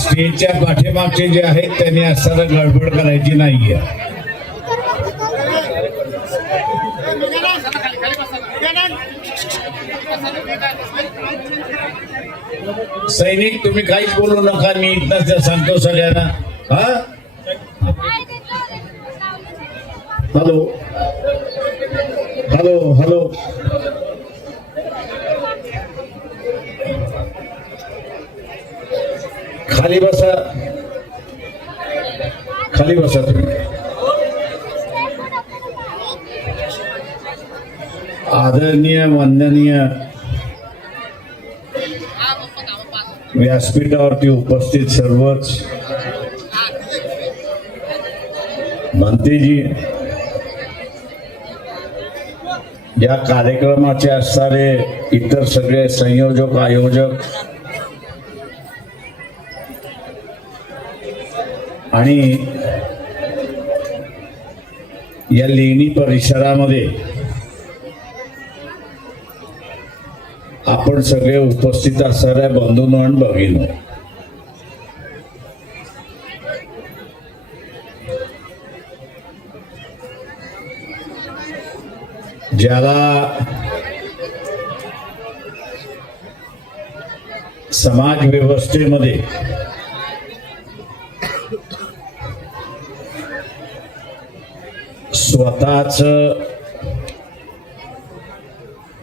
स्टेजच्या पाठीमागचे जे आहेत त्यांनी असताना गडबड करायची नाहीये. सैनिक तुम्ही काहीच बोलू नका, मी इथं सांगतो सगळ्यांना. हा हॅलो हॅलो हॅलो, खाली बसा, खाली बसा तुम्ही. आदरणीय वंदनीय व्यासपीठावरती उपस्थित सर्वच मंत्रीजी, या कार्यक्रमाचे असणारे इतर सगळे संयोजक आयोजक आणि या लेणी परिसरामध्ये आपण सगळे उपस्थित असणाऱ्या बंधूंनो आणि भगिनींनो, ज्याला समाज व्यवस्थेमध्ये स्वतःच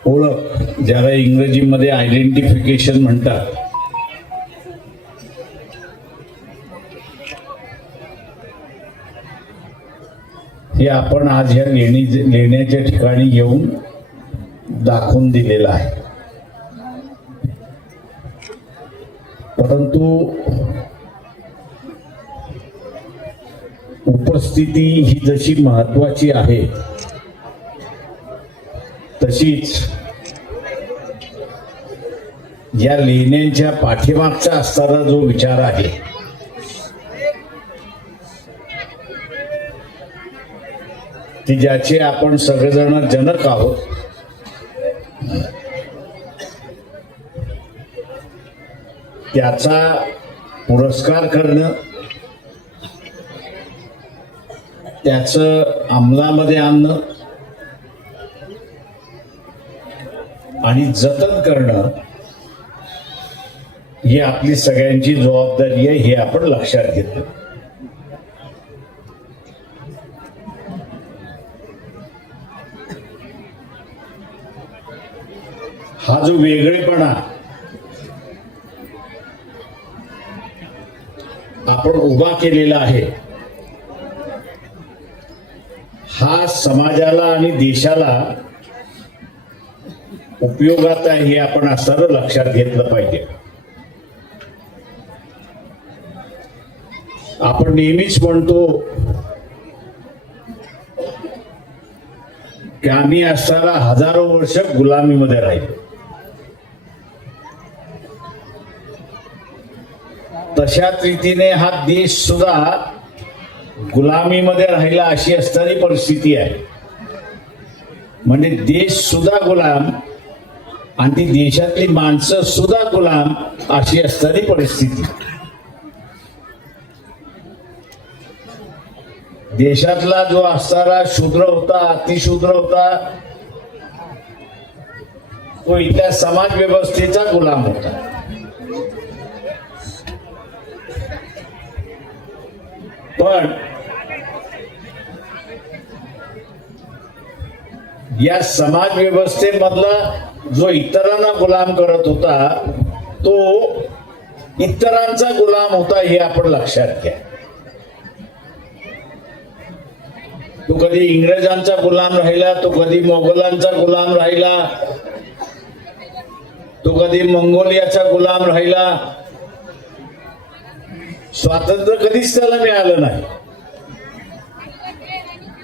ओळख, ज्याला इंग्रजीमध्ये आयडेंटिफिकेशन म्हणतात, हे आपण आज ह्या लेण्याच्या ठिकाणी येऊन दाखवून दिलेलं आहे. परंतु उपस्थिती ही जशी महत्वाची आहे तशीच या लेण्यांच्या पाठीमागचा असणारा जो विचार आहे की ज्याचे आपण सगळेजण जनक आहोत, त्याचा पुरस्कार करणं, त्याचं अंमलामध्ये आणणं आणि जतन करणं ही आपली सगळ्यांची जबाबदारी आहे, हे आपण लक्षात घेतो. हा जो वेगळेपणा आपण उभा केलेला आहे, हा समाजाला आणि देशाला उपयोगात आहे, हे आपण असं लक्षात घेतलं पाहिजे. आपण नेहमीच म्हणतो की आम्ही असताना हजारो वर्ष गुलामीमध्ये राहिलो. तशाच रीतीने हा देश सुद्धा गुलामीमध्ये राहिला अशी असणारी परिस्थिती आहे. म्हणजे देश सुद्धा गुलाम आणि ती देशातली माणसं सुद्धा गुलाम अशी असणारी परिस्थिती. देशातला जो असणारा शूद्र होता, अतिशूद्र होता, तो इथल्या समाज व्यवस्थेचा गुलाम होता. पण या समाज व्यवस्थेमधला जो इतरांना गुलाम करत होता तो इतरांचा गुलाम होता, हे आपण लक्षात घ्या. तो कधी इंग्रजांचा गुलाम राहिला, तो कधी मोगलांचा गुलाम राहिला, तो कधी मंगोलियाचा गुलाम राहिला. स्वातंत्र्य कधीच त्याला मिळालं नाही,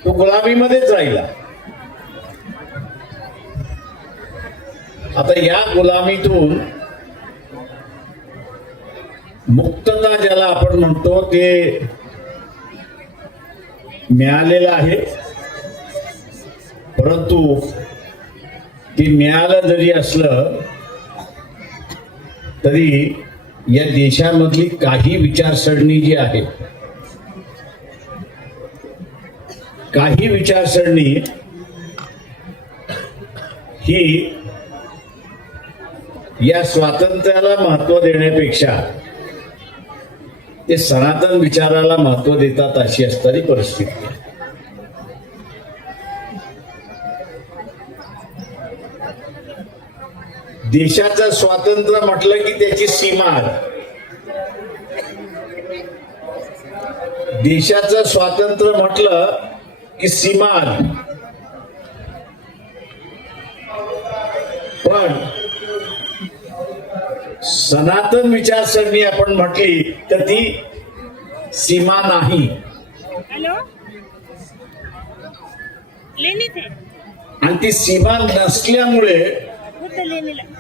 तो गुलामीमध्येच राहिला. आता या गुलामीतून मुक्तता ज्याला आपण म्हणतो ते मिळालेलं आहे. परंतु ते मिळालं जरी असलं तरी या देशामधली काही विचारसरणी जी आहे, काही विचारसरणी ही या स्वातंत्र्याला महत्व देण्यापेक्षा ते सनातन विचाराला महत्व देतात अशी असणारी परिस्थिती आहे. देशाचं स्वातंत्र्य म्हटलं की त्याची सीमा आहे. देशाचं स्वातंत्र्य म्हटलं की सीमा आली. पण सनातन विचारसरणी आपण म्हटली तर ती सीमा नाही. हेलो लेनी थे आणि ती सीमा नसल्यामुळे खुद लेने लगा.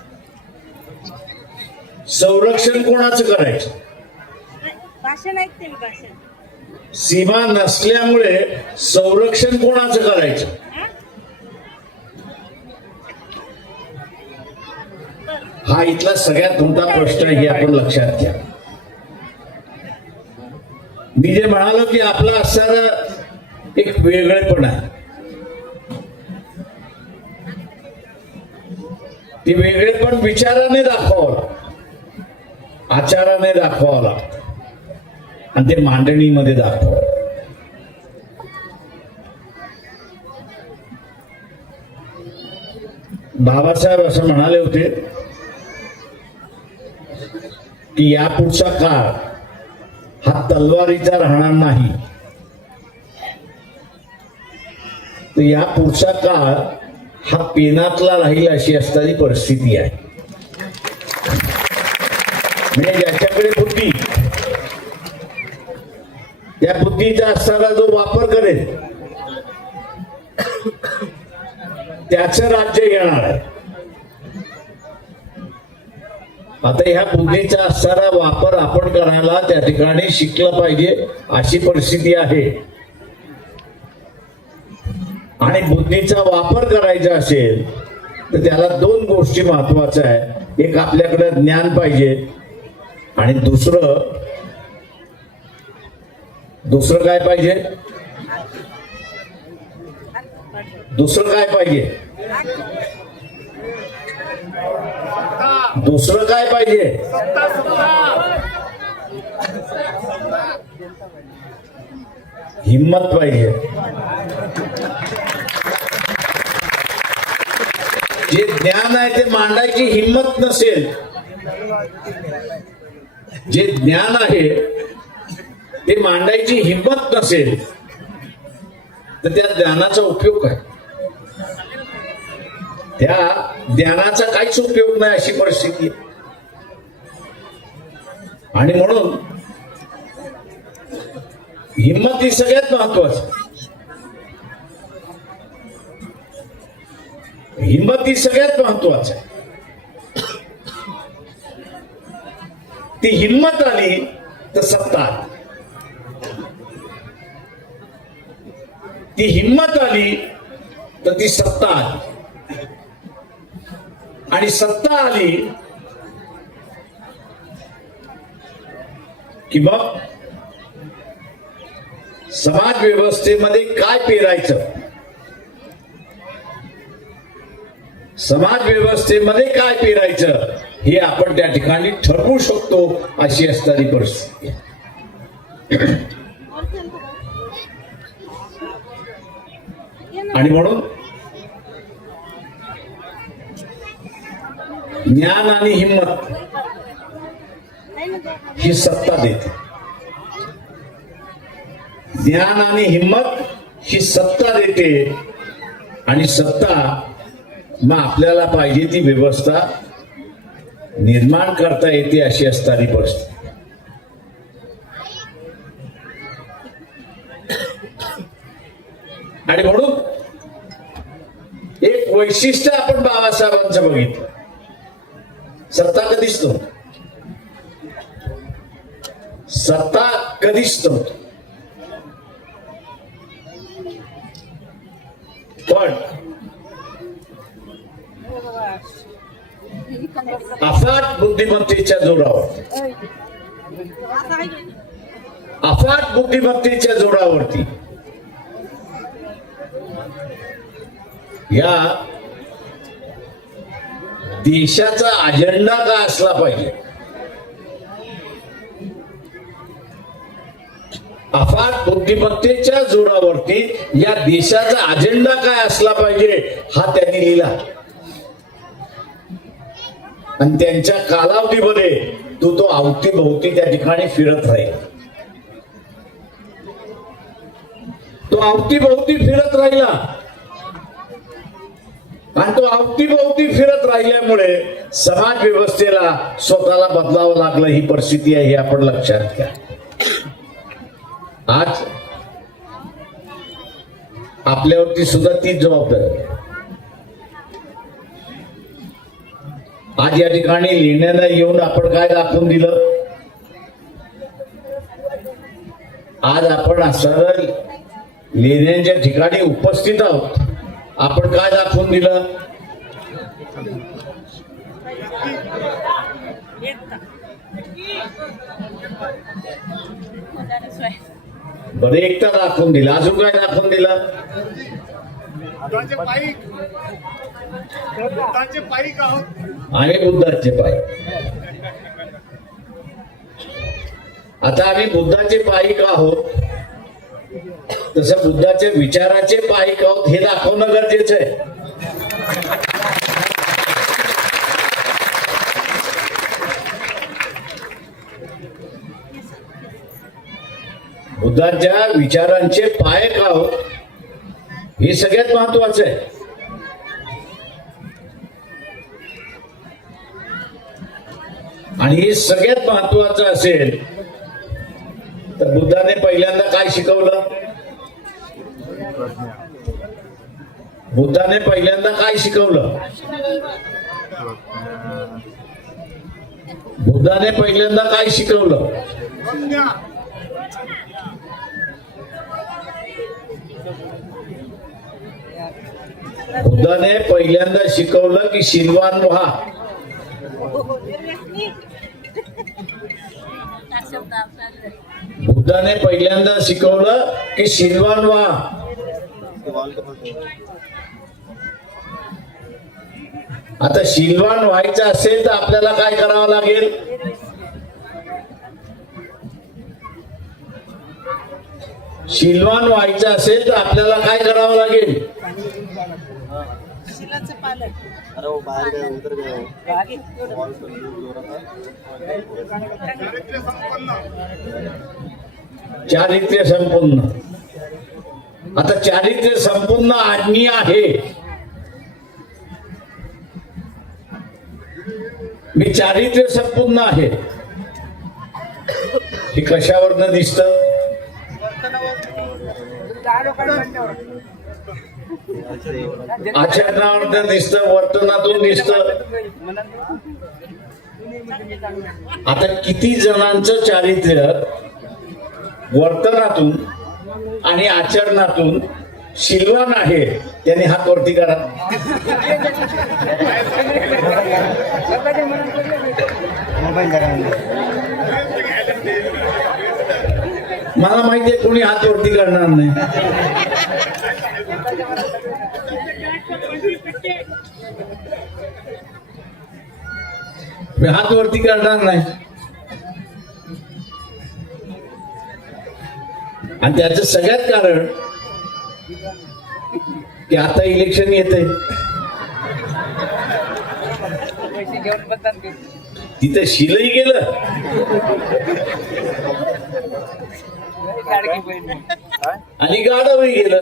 संरक्षण कोणाचं करायचं? भाषण ऐकते मी भाषण. सीमा नसल्यामुळे संरक्षण कोणाचं करायचं? हा? हा इथला सगळ्यात मोठा प्रश्न आहे, हे आपण लक्षात घ्या. मी जे म्हणालो की आपला असणारा एक वेगळेपण आहे, ते वेगळेपण विचाराने दाखवावं लागतं, आचाराने दाखवावं लागतं आणि ते मांडणीमध्ये दाखवावं. बाबासाहेब असं म्हणाले होते की यापुढचा काळ हा तलवारीचा राहणार नाही, तर या पुढचा काळ हा पेनातला राहील अशी असणारी परिस्थिती आहे. म्हणजे ज्याच्याकडे बुद्धी, त्या बुद्धीचा असणारा जो वापर करेल त्याचं राज्य येणार आहे. आता ह्या बुद्धीचा असणारा वापर आपण करायला त्या ठिकाणी शिकलं पाहिजे अशी परिस्थिती आहे. आणि बुद्धीचा वापर करायचा असेल तर त्याला दोन गोष्टी महत्वाच्या आहे. एक आपल्याकडे ज्ञान पाहिजे आणि दुसरं काय पाहिजे? दुसरं काय पाहिजे? दुसरं काय पाहिजे? हिम्मत पाहिजे. जे ज्ञान आहे ते मांडायची हिम्मत नसेल, जे ज्ञान आहे ते मांडायची हिम्मत नसेल तर त्या ज्ञानाचा उपयोग काय? त्या ज्ञानाचा काहीच उपयोग नाही अशी परिस्थिती आहे. आणि म्हणून हिम्मत ही सगळ्यात महत्वाची. हिम्मत ही सगळ्यात महत्वाची आहे. ती हिम्मत आली तर सत्ता आली. ती हिम्मत आली तर ती सत्ता आली. आणि सत्ता आली की मग समाज व्यवस्थेमध्ये काय पेरायचं, समाज व्यवस्थेमध्ये काय पेरायचं हे आपण त्या ठिकाणी ठरवू शकतो अशी असणारी परिस्थिती. आणि म्हणून ज्ञान आणि हिम्मत ही सत्ता देते. ज्ञान आणि हिम्मत ही सत्ता देते आणि सत्ता मग आपल्याला पाहिजे ती व्यवस्था निर्माण करता येते अशी असणारी परिस्थिती. आणि म्हणून एक वैशिष्ट्य आपण बाबासाहेबांचं बघितलं. सत्ता कधीच नव्हती, सत्ता कधीच नव्हती, पण अफाट बुद्धिमत्तेच्या जोरावर अफाट बुद्धिमत्तेच्या जोरावरती या देशाचा अजेंडा काय असला पाहिजे, अफाट बुद्धिमत्तेच्या जोरावरती या देशाचा अजेंडा काय असला पाहिजे हा त्यांनी लिहिला. आणि त्यांच्या कालावधीमध्ये तो अवतीभोवती त्या ठिकाणी फिरत राहील. तो अवतीभोवती फिरत राहिला आणि तो अवतीभोवती फिरत राहिल्यामुळे समाज व्यवस्थेला स्वतःला बदलावं लागलं. ही परिस्थिती आहे, हे आपण लक्षात घ्या. आज आपल्यावरती सुद्धा तीच जबाबदारी आहे. आज या ठिकाणी लिहिण्याला येऊन आपण काय दाखवून दिलं? आज आपण सरळ लेण्यांच्या ठिकाणी उपस्थित आहोत, आपण काय दाखवून दिलं? बरं, एकता दाखवून दिला. अजून काय दाखवून दिलं? आम्ही बुद्धाचे पायी. आता आम्ही बुद्धाचे पायिक आहोत, तसं बुद्धाच्या विचाराचे पायिक आहोत हे दाखवणं गरजेचं आहे. बुद्धाच्या विचारांचे पायक आहोत हे सगळ्यात महत्वाचं आहे. आणि हे सगळ्यात महत्वाचं असेल तर बुद्धाने पहिल्यांदा काय शिकवलं? बुद्धाने पहिल्यांदा काय शिकवलं? बुद्धाने पहिल्यांदा काय शिकवलं? बुद्धाने पहिल्यांदा शिकवलं की शीलवान व्हा. बुद्धाने पहिल्यांदा शिकवलं की शीलवान व्हा. आता शीलवान व्हायचं असेल तर आपल्याला काय करावं लागेल? शीलवान व्हायचं असेल तर आपल्याला काय करावं लागेल? चारित्र्य संपन्न. आता चारित्र्य संपन्न आज्ञा आहे. मी चारित्र्य संपन्न आहे हे कशावरनं दिसतं? आचरणावरनं दिसतं, वर्तनातून दिसतं. आता किती जणांचं चारित्र्य वर्तनातून आणि आचरणातून शीलवान आहे त्यांनी हात वरती करा. मला माहितीये कोणी हात वरती करणार नाही. मी हात वरती करणार नाही. आणि त्याचं सगळ्यात कारण की आता इलेक्शन येतंय, तिथं शीलही गेलं आणि गाढवही गेलं.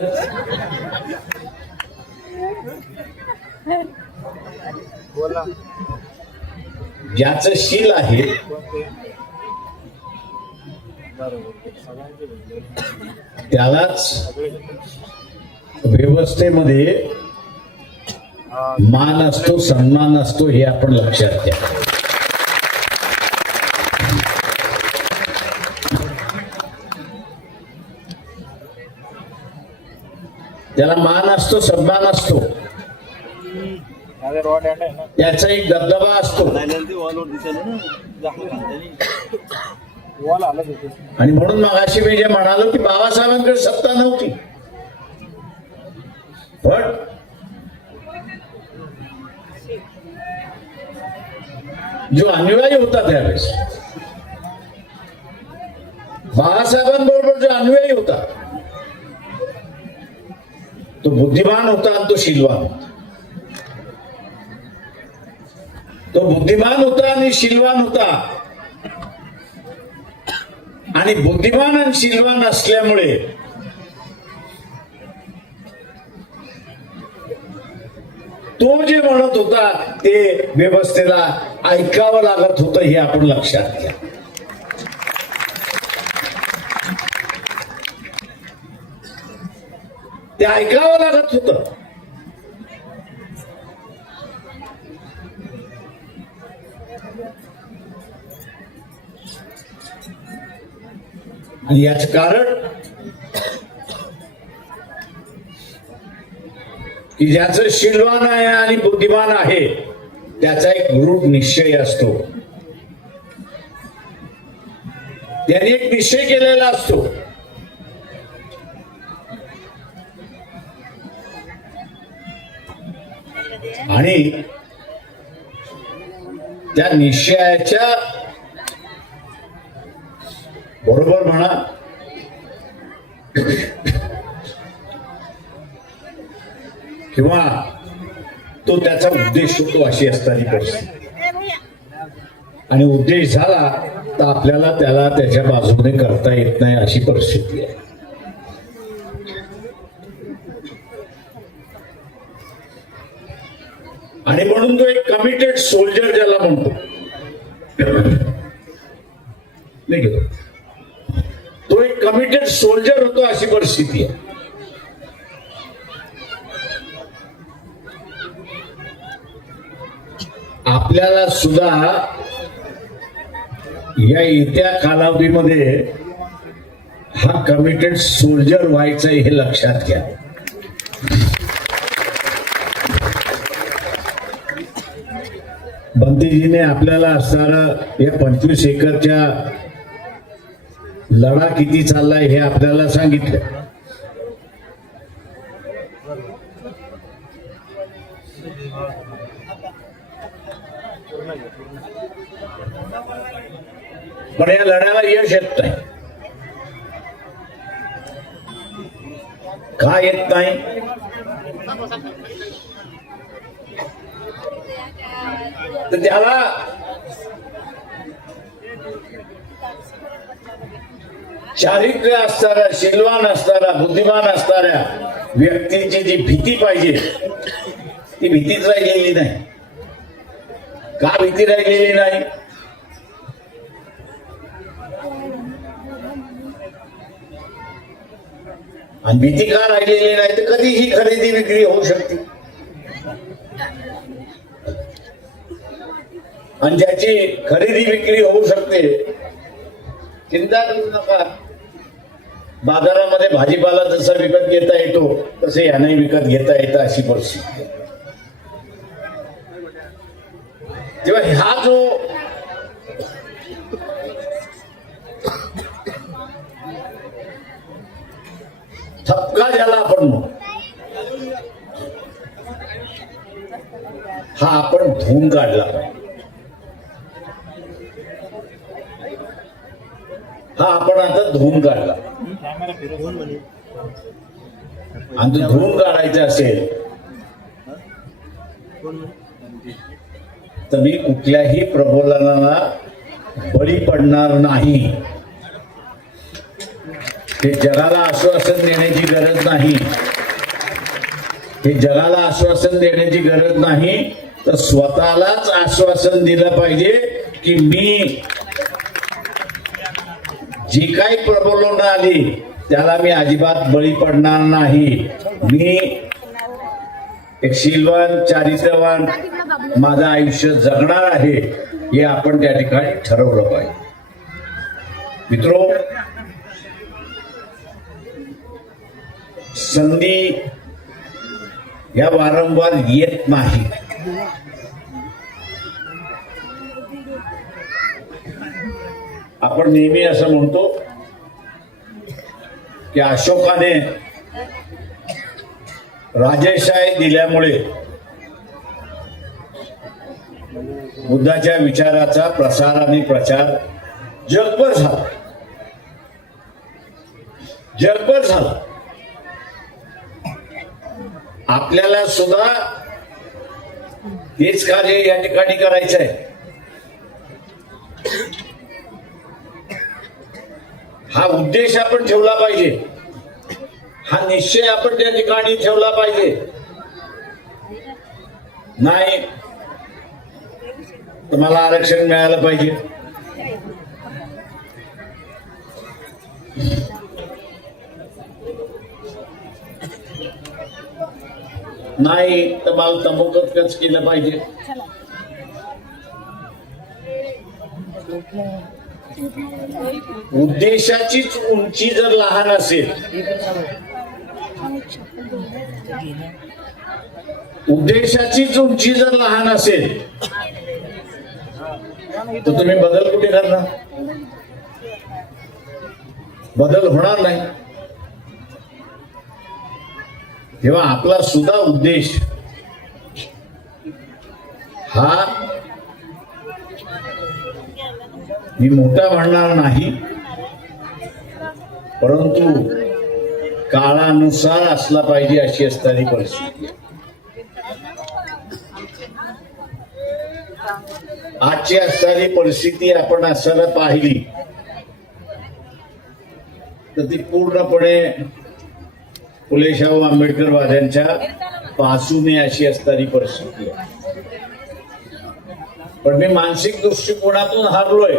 ज्याचं शील आहे त्यालाच व्यवस्थेमध्ये मान असतो, सन्मान असतो, हे आपण लक्षात घ्या. त्याला मान असतो, सन्मान असतो. त्याचा एक दबदबा असतो. आणि म्हणून मगाशी मी जे म्हणालो की बाबासाहेबांकडे सत्ता नव्हती, पण जो अनुयायी होता त्यावेळेस, बाळासाहेबांबरोबर जो अनुयायी होता तो बुद्धिमान होता आणि तो शीलवान होता. तो बुद्धिमान होता आणि शीलवान होता. आणि बुद्धिमान आणि शीलवान असल्यामुळे तो जे म्हणत होता ते व्यवस्थेला ऐकावं लागत होतं, हे आपण लक्षात घ्या. ते ऐकावं लागत होतं. आणि याच कारण की ज्याचं शीलवान आहे आणि बुद्धिमान आहे त्याचा एक दृढ निश्चय असतो. त्याने एक निश्चय केलेला असतो. आणि त्या निश्चयाच्या बरोबर म्हणा किंवा तो त्याचा उद्देश होतो, अशी असणारी परिस्थिती. आणि उद्देश झाला तर आपल्याला त्याला त्याच्या बाजूने करता येत नाही, अशी परिस्थिती आहे. आणि म्हणून तो एक कमिटेड सोल्जर ज्याला म्हणतो, तो एक कमिटेड सोल्जर होतो, अशी परिस्थिती आहे. आपल्याला सुद्धा या येत्या कालावधीमध्ये हा कमिटेड सोल्जर व्हायचं हे लक्षात घ्या. बंतीजीने आपल्याला असणारा या 25 एकरच्या लढा किती चाललाय हे आपल्याला सांगितलं. पण या लढ्याला यश येत नाही. का येत नाही? तर त्याला चारित्र्य असणारा, शीलवान असणारा, बुद्धिमान असणाऱ्या व्यक्तीची जी भीती पाहिजे ती भीतीच राहिलेली नाही. का भीती राहिलेली नाही? आणि भीती का राहिलेली नाही? तर कधीही खरेदी विक्री होऊ शकते. आणि ज्याची खरेदी विक्री होऊ शकते, चिंता करू नका. बाजारामध्ये भाजीपाला जसा विकत घेता येतो तसे याने विकत घेता येतं, अशी परिस्थिती. तेव्हा हा जो ठपका ज्याला आपण म्हणू, हा आपण धुवून काढला पाहिजे. हा आपण आता धुवून काढला. आणि तो धुवून काढायचा असेल तर मी कुठल्याही प्रबोधनाला बळी पडणार नाही. हे जगाला आश्वासन देण्याची गरज नाही. हे जगाला आश्वासन देण्याची गरज नाही, तर स्वतःलाच आश्वासन दिलं पाहिजे की मी जी काही प्रबोधन आली त्याला मी अजिबात बळी पडणार नाही. मी एक शीलवान, चारित्र्यवान माझं आयुष्य जगणार आहे, हे आपण त्या ठिकाणी ठरवलं पाहिजे. मित्रो, संधी या वारंवार येत नाही. आपण नेहमी असं म्हणतो की अशोकाने राजेशाही दिल्यामुळे बुद्धाच्या विचाराचा प्रसार आणि प्रचार जगभर झाला. जगभर झाला. आपल्याला सुद्धा हेच कार्य या ठिकाणी करायचं आहे. हा उद्देश आपण ठेवला पाहिजे. हा निश्चय आपण त्या ठिकाणी ठेवला पाहिजे. नाही तर मला आरक्षण मिळालं पाहिजे, नाही तर मला तंबाखूच केलं पाहिजे. उद्देशाचीच उंची जर लहान असेल, उद्देशाचीच उंची जर लहान असेल तर तुम्ही बदल कुठे करणार? बदल होणार नाही. तेव्हा आपला सुद्धा उद्देश हा मी मोठा म्हणणार नाही, परंतु काळानुसार असला पाहिजे अशी असणारी परिस्थिती. आजची असणारी परिस्थिती आपण असताना पाहिली तर ती पूर्णपणे फुले शाहू आंबेडकर वाद्यांच्या बाजूने अशी असणारी परिस्थिती आहे. पण मी मानसिक दृष्टिकोनातून हारलोय.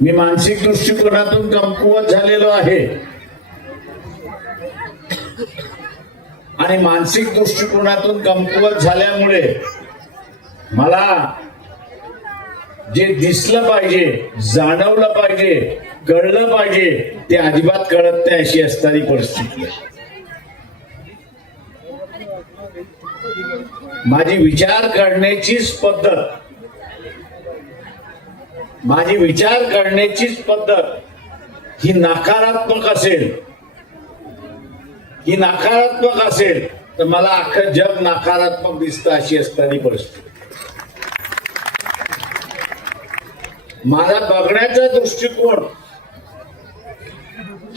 मी मानसिक दृष्टिकोनातून कमकुवत झालेलो आहे आणि मानसिक दृष्टिकोनातून कमकुवत झाल्यामुळे मला जे दिसलं पाहिजे, जाणवलं पाहिजे, कळलं पाहिजे ते अजिबात कळत नाही अशी असणारी परिस्थिती आहे. माझी विचार करण्याचीच पद्धत, माझी विचार करण्याचीच पद्धत ही नकारात्मक असेल, ही नकारात्मक असेल तर मला अख्खं जग नकारात्मक दिसतं अशी असणारी परिस्थिती. माझा बघण्याचा दृष्टिकोन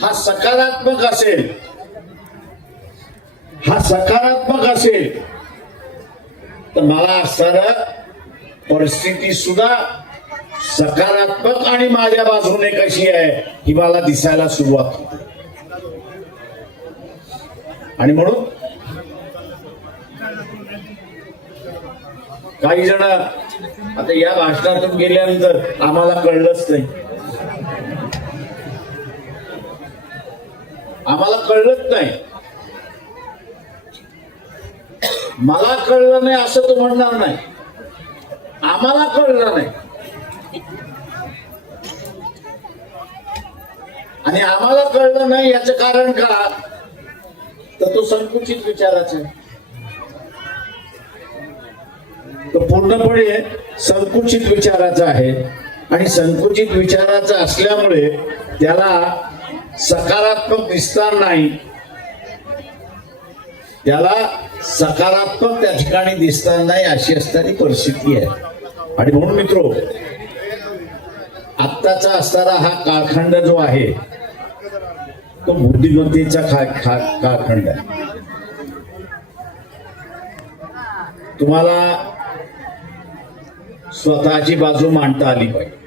हा सकारात्मक असेल, हा सकारात्मक असेल तर मला असणारा परिस्थिती सुद्धा सकारात्मक आणि माझ्या बाजूने कशी आहे ही मला दिसायला सुरुवात होते. आणि म्हणून काही जण आता या भाषणातून गेल्यानंतर आम्हाला कळलंच नाही, आम्हाला कळलंच नाही, मला कळलं नाही असं तो म्हणणार नाही, आम्हाला कळलं नाही. आणि आम्हाला कळलं नाही याचं कारण का तर तो संकुचित विचाराचा आहे. तो पूर्णपणे संकुचित विचाराचा आहे आणि संकुचित विचाराचा असल्यामुळे त्याला सकारात्मक दिसणार नाही, त्याला सकारात्मक त्या ठिकाणी दिसणार नाही अशी असणारी परिस्थिती आहे. आणि म्हणून मित्रो, आत्ताचा असणारा हा कालखंड जो आहे तो बुद्धिमत्तेचा कालखंड आहे. तुम्हाला स्वतःची बाजू मांडता आली पाहिजे.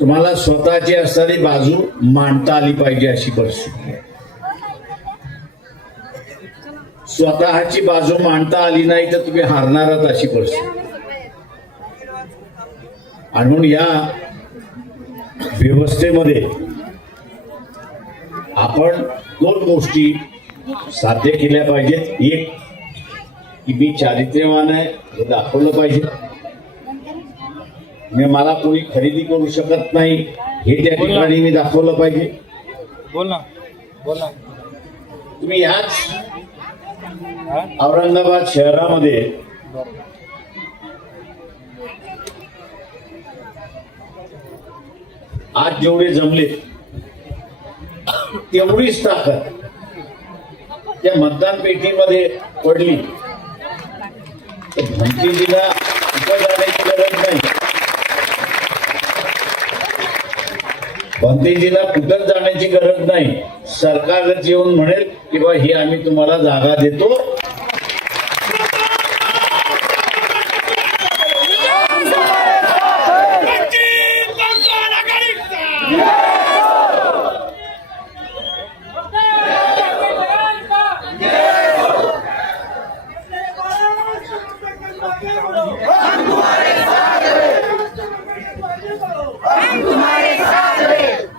तुम्हाला स्वतःची असणारी बाजू मांडता आली पाहिजे अशी परिस्थिती आहे. स्वतःची बाजू मांडता आली नाही तर तुम्ही हारणारच अशी परिस्थिती. आणि म्हणून या व्यवस्थेमध्ये आपण दोन गोष्टी साध्य केल्या पाहिजेत. एक की मी चारित्र्यवान आहे हे दाखवलं पाहिजे, मी मला कोणी खरेदी करू शकत नाही हे त्या ठिकाणी मी दाखवलं पाहिजे. बोल ना. तुम्ही याच औरंगाबाद शहरामध्ये आज जेवढे जमले तेवढीच ताकद त्या मतदान पेटीमध्ये पडली. भंतीजीला कुठं जाण्याची गरज नाही. भंतीजीला कुठंच जाण्याची गरज नाही. सरकारच येऊन म्हणेल की बा ही आम्ही तुम्हाला जागा देतो.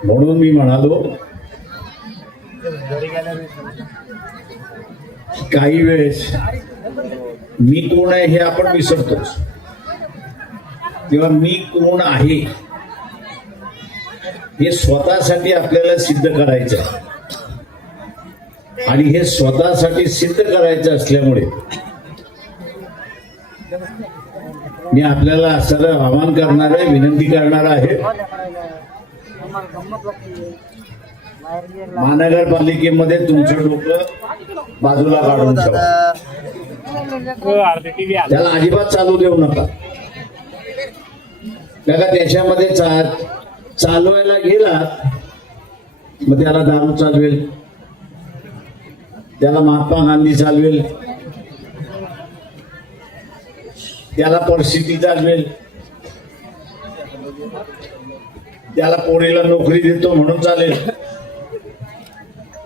म्हणून मी म्हणालो काही वेळेस मी कोण आहे हे आपण विसरतोच. तेव्हा मी कोण आहे हे स्वतःसाठी आपल्याला सिद्ध करायचं आहे. आणि हे स्वतःसाठी सिद्ध करायचं असल्यामुळे मी आपल्याला सरळ आवाहन करणार आहे, विनंती करणार आहे. महानगरपालिकेमध्ये तुमचं डोकं बाजूला काढून ठेवा. त्याला अजिबात चालू देऊ नका. त्याच्यामध्ये चालवायला गेला मग त्याला दारू चालवेल, त्याला महात्मा गांधी चालवेल, त्याला परिस्थिती चालवेल, त्याला पोरीला नोकरी देतो म्हणून चालेल.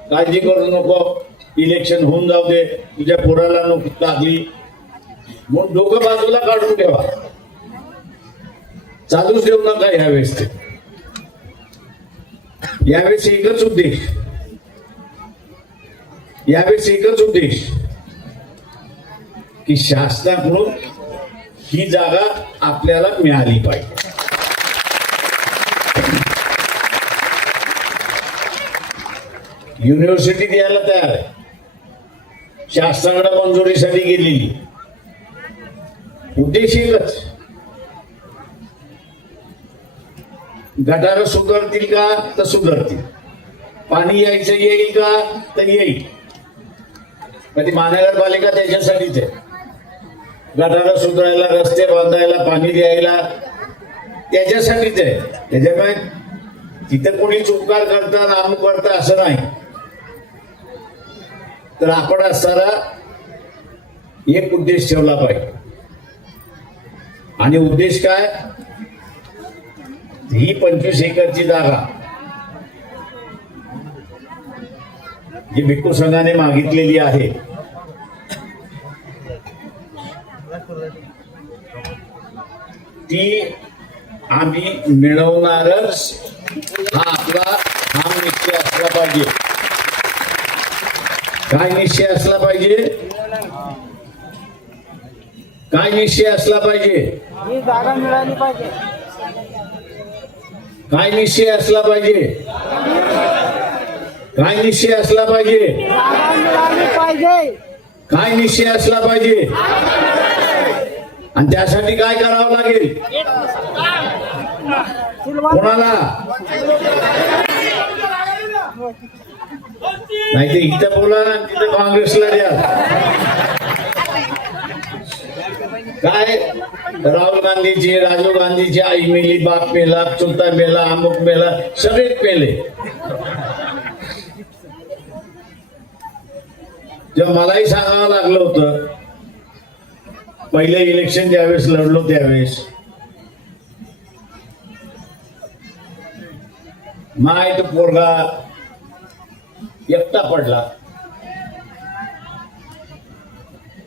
काळजी करू नको, इलेक्शन होऊन जाऊ दे, तुझ्या पोराला नोकरी लागली म्हणून डोकं बाजूला काढून ठेवा. चालूच देऊ नका यावेळेस. ते यावेळेस एकच उद्देश की शासनाकडून ही जागा आपल्याला मिळाली पाहिजे. युनिव्हर्सिटी द्यायला तयार आहे, शासनाकडे मंजुरीसाठी गेलेली. उद्देश एकच, गटार सुधारतील का तर सुधारतील, पाणी यायचं येईल का तर येईल. ती महानगरपालिका त्याच्यासाठीच आहे, गटार सुधारायला, रस्ते बांधायला, पाणी द्यायला त्याच्यासाठीच आहे. त्याच्यामुळे तिथं कोणी उपकार करता नाम करता असं नाही. तर आपण असताना एक उद्देश ठेवला पाहिजे. आणि उद्देश काय, ही 25 एकरची जागा जी भिक्खू संघाने मागितलेली आहे ती आम्ही मिळवणारच, हा आपला ठाम निश्चय असला पाहिजे. काय निश्चय असला पाहिजे? काय निश्चय असला पाहिजे? ही जागा मिळाली पाहिजे. काय निश्चय असला पाहिजे? काय निश्चय असला पाहिजे? जागा मिळाली पाहिजे. काय निश्चय असला पाहिजे? आणि त्यासाठी काय करावं लागेल? कोणाला? नाही ते इथं बोला ना, तिथं काँग्रेसला द्या. काय राहुल गांधीची, राजीव गांधीची आई मेली, बाप मेला, चुलता मेला, अमुक मेला, सगळेच मेले. जेव्हा मलाही सांगावं लागलं होतं, पहिले इलेक्शन ज्यावेळेस लढलो त्यावेळेस माय तो पोरगा एकटा पडला,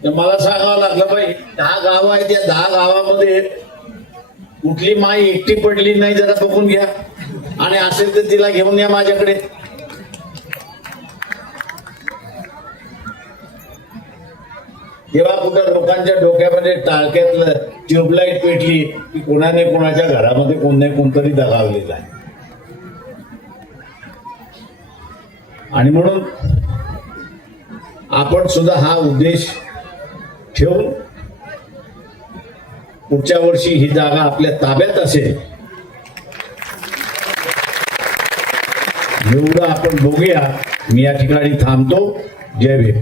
तर मला सांगावं लागलं, बाई 10 गाव आहे, त्या 10 गावामध्ये कुठली माय एकटी पडली नाही जरा बघून घ्या, आणि असेल तर तिला घेऊन या माझ्याकडे. तेव्हा कुठं लोकांच्या डोक्यामध्ये टाळक्यातलं ट्यूबलाईट पेटली की कोणाने कोणाच्या घरामध्ये कोण नाही कोणतरी दगावलेला आहे. आणि म्हणून आपण सुद्धा हा उद्देश ठेवून पुढच्या वर्षी ही जागा आपल्या ताब्यात असेल एवढं आपण बघूया. मी या ठिकाणी थांबतो. जय भीम.